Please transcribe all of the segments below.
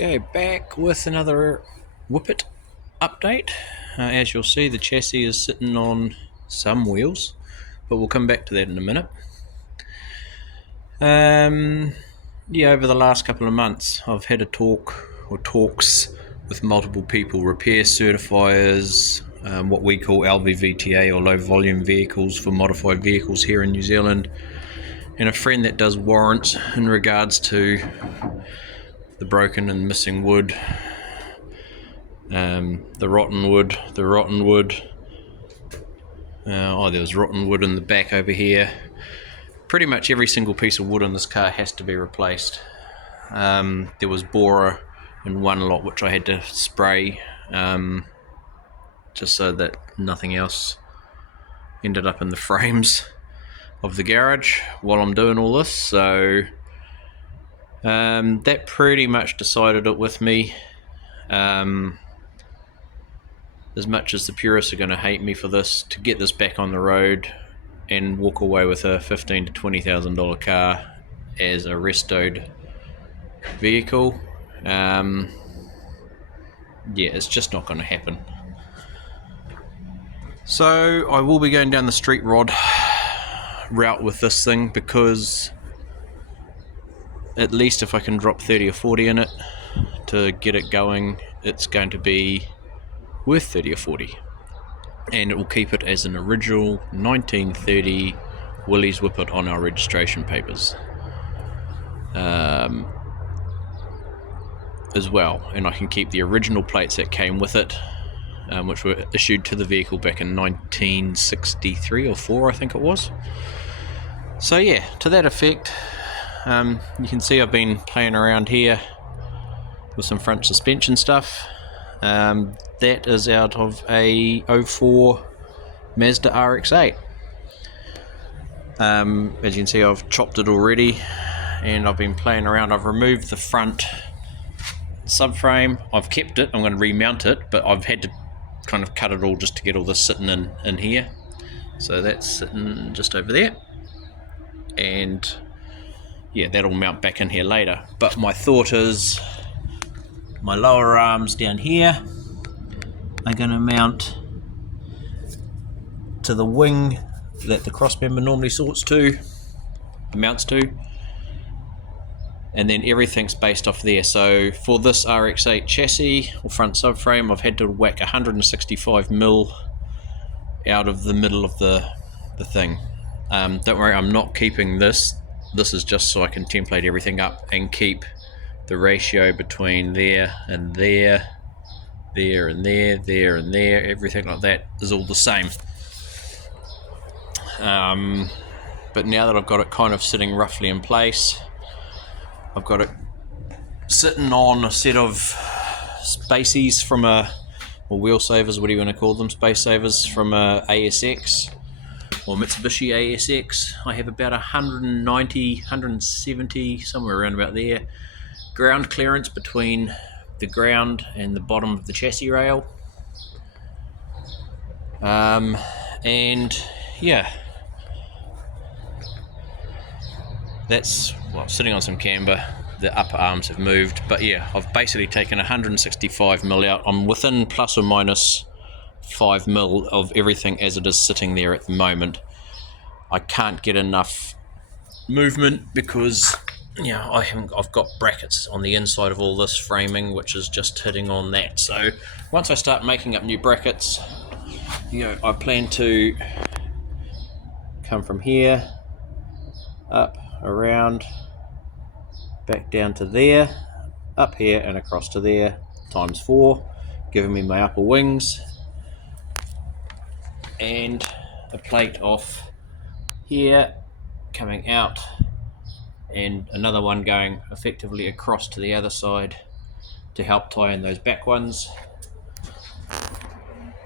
Okay, back with another Whippet update. As you'll see, the chassis is sitting on some wheels, but we'll come back to that in a minute. Over the last couple of months, I've had a talks with multiple people, repair certifiers, what we call LVVTA or low volume vehicles for modified vehicles here in New Zealand, and a friend that does warrants in regards to the broken and missing wood, the rotten wood. There was rotten wood in the back over here. Pretty much every single piece of wood in this car has to be replaced. There was borer in one lot which I had to spray, just so that nothing else ended up in the frames of the garage while I'm doing all this. So that pretty much decided it with me. As much as the purists are going to hate me for this, to get this back on the road and walk away with a $15,000 to $20,000 car as a restored vehicle, it's just not going to happen. So I will be going down the street rod route with this thing, because at least if I can drop 30 or 40 in it to get it going, it's going to be worth 30 or 40, and it will keep it as an original 1930 Willy's Whippet on our registration papers as well, and I can keep the original plates that came with it, which were issued to the vehicle back in 1963 or 4, I think it was. So yeah, to that effect, you can see I've been playing around here with some front suspension stuff. That is out of a 04 Mazda RX-8. As you can see, I've chopped it already, and I've been playing around. I've removed the front subframe. I've kept it. I'm going to remount it, but I've had to kind of cut it all just to get all this sitting in here. So that's sitting just over there, and yeah, that'll mount back in here later. But my thought is, my lower arms down here are going to mount to the wing that the crossmember normally mounts to, and then everything's based off there. So for this RX-8 chassis or front subframe, I've had to whack 165mm out of the middle of the thing. Don't worry, I'm not keeping this. This is just so I can template everything up and keep the ratio between there and there, there and there, there and there, everything like that is all the same. But now that I've got it kind of sitting roughly in place, I've got it sitting on a set of spacies from or wheel savers, what do you want to call them, space savers from a ASX or Mitsubishi ASX. I have about 190, 170, somewhere around about there, ground clearance between the ground and the bottom of the chassis rail. And yeah, that's, well, sitting on some camber. The upper arms have moved, but yeah, I've basically taken 165mm out. I'm within plus or minus 5mm of everything as it is sitting there at the moment. I can't get enough movement because I've got brackets on the inside of all this framing, which is just hitting on that. So once I start making up new brackets, I plan to come from here up, around, back down to there, up here and across to there, times 4, giving me my upper wings, and a plate off here coming out, and another one going effectively across to the other side to help tie in those back ones.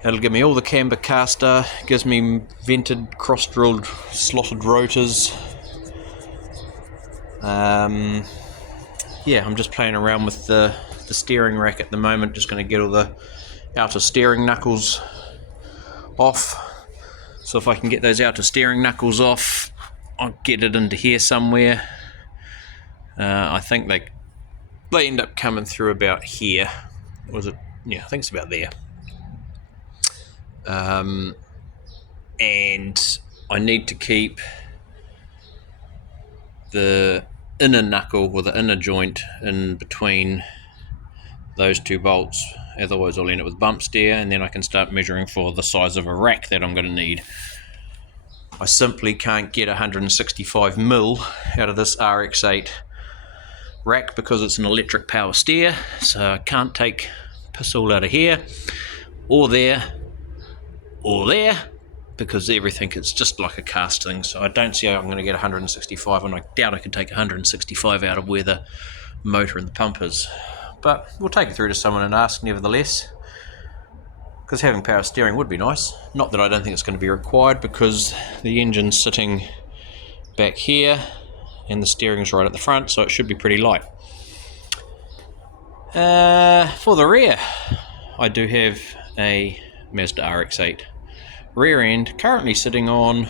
It'll give me all the camber caster, gives me vented, cross-drilled, slotted rotors. I'm just playing around with the steering rack at the moment, just going to get all the outer steering knuckles off. So if I can get those outer steering knuckles off, I'll get it into here somewhere. I think they end up coming through about here. Was it? Yeah, I think it's about there. And I need to keep the inner knuckle or the inner joint in between those two bolts, otherwise I'll end up with bumps there, and then I can start measuring for the size of a rack that I'm going to need. I simply can't get 165mm out of this RX8 rack because it's an electric power steer, so I can't take pistol out of here or there or there, because everything is just like a cast thing. So I don't see how I'm going to get 165, and I doubt I can take 165 out of where the motor and the pump is. But we'll take it through to someone and ask nevertheless, because having power steering would be nice. Not that I don't think it's going to be required, because the engine's sitting back here and the steering's right at the front, so it should be pretty light. For the rear, I do have a Mazda RX-8 rear end, currently sitting on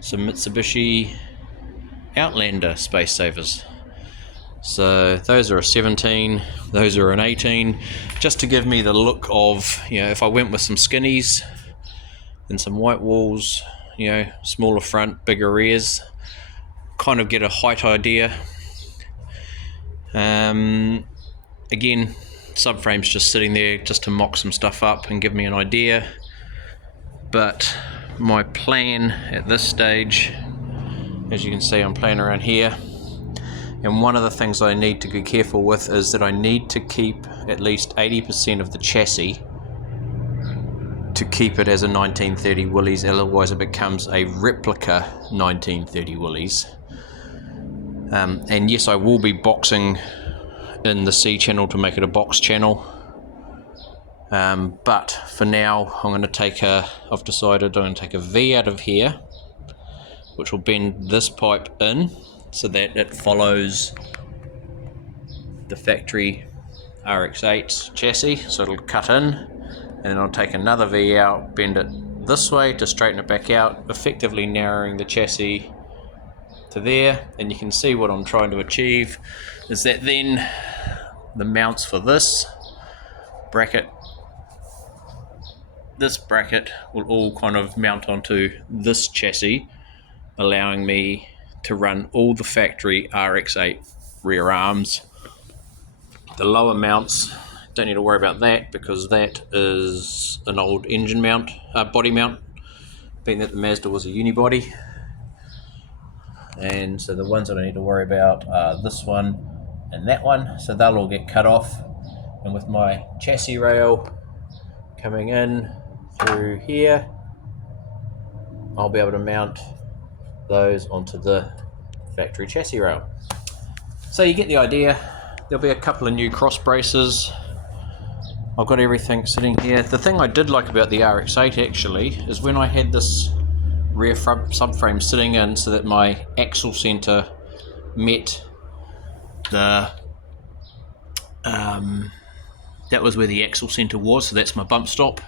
some Mitsubishi Outlander space savers. So those are a 17, those are an 18, just to give me the look of, you know, if I went with some skinnies and some white walls, you know, smaller front, bigger rears, kind of get a height idea. Again, subframe's just sitting there just to mock some stuff up and give me an idea. But my plan at this stage, as you can see, I'm playing around here, and one of the things I need to be careful with is that I need to keep at least 80% of the chassis to keep it as a 1930 Willys, otherwise it becomes a replica 1930 Willys. And yes, I will be boxing in the C channel to make it a box channel. But for now, I've decided I'm going to take a V out of here, which will bend this pipe in so that it follows the factory RX-8 chassis, so it'll cut in, and then I'll take another V out, bend it this way to straighten it back out, effectively narrowing the chassis to there. And you can see what I'm trying to achieve is that then the mounts for this bracket will all kind of mount onto this chassis, allowing me to run all the factory RX-8 rear arms. The lower mounts, don't need to worry about that, because that is an old engine mount, body mount, being that the Mazda was a unibody. And so the ones that I need to worry about are this one and that one, so they'll all get cut off. And with my chassis rail coming in through here, I'll be able to mount those onto the factory chassis rail. So you get the idea. There'll be a couple of new cross braces. I've got everything sitting here. The thing I did like about the RX-8 actually is when I had this rear front subframe sitting in so that my axle center met the that was where the axle center was, so that's my bump stop.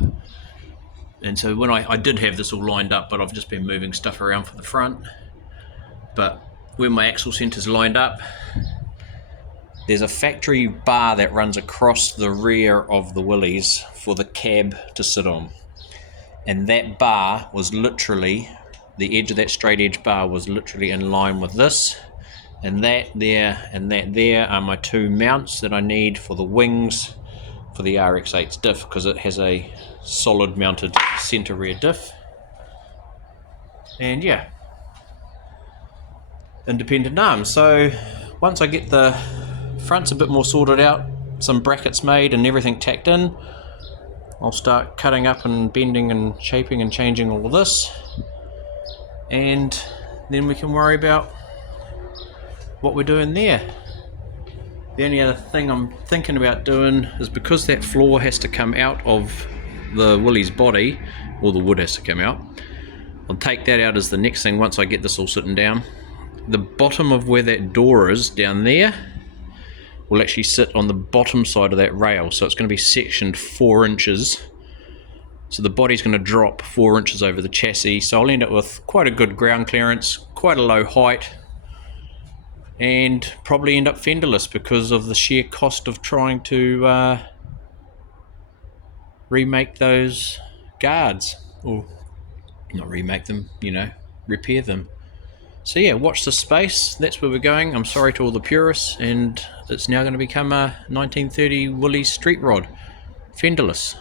And so when I did have this all lined up, but I've just been moving stuff around for the front. But when my axle center's lined up, there's a factory bar that runs across the rear of the Willys for the cab to sit on. And that bar was literally, the edge of that straight edge bar was literally in line with this. And that there and that there are my two mounts that I need for the wings for the RX-8's diff, because it has a solid mounted center rear diff. And yeah, independent arms. So once I get the fronts a bit more sorted out, some brackets made and everything tacked in, I'll start cutting up and bending and shaping and changing all of this, and then we can worry about what we're doing there. The only other thing I'm thinking about doing is, because that floor has to come out of the Willys body, or the wood has to come out, I'll take that out as the next thing once I get this all sitting down. The bottom of where that door is down there will actually sit on the bottom side of that rail, so it's going to be sectioned 4 inches. So the body's going to drop 4 inches over the chassis, so I'll end up with quite a good ground clearance, quite a low height, and probably end up fenderless because of the sheer cost of trying to remake those guards, or not remake them, repair them. So yeah, watch the space. That's where we're going. I'm sorry to all the purists, and it's now going to become a 1930 Willys street rod, fenderless.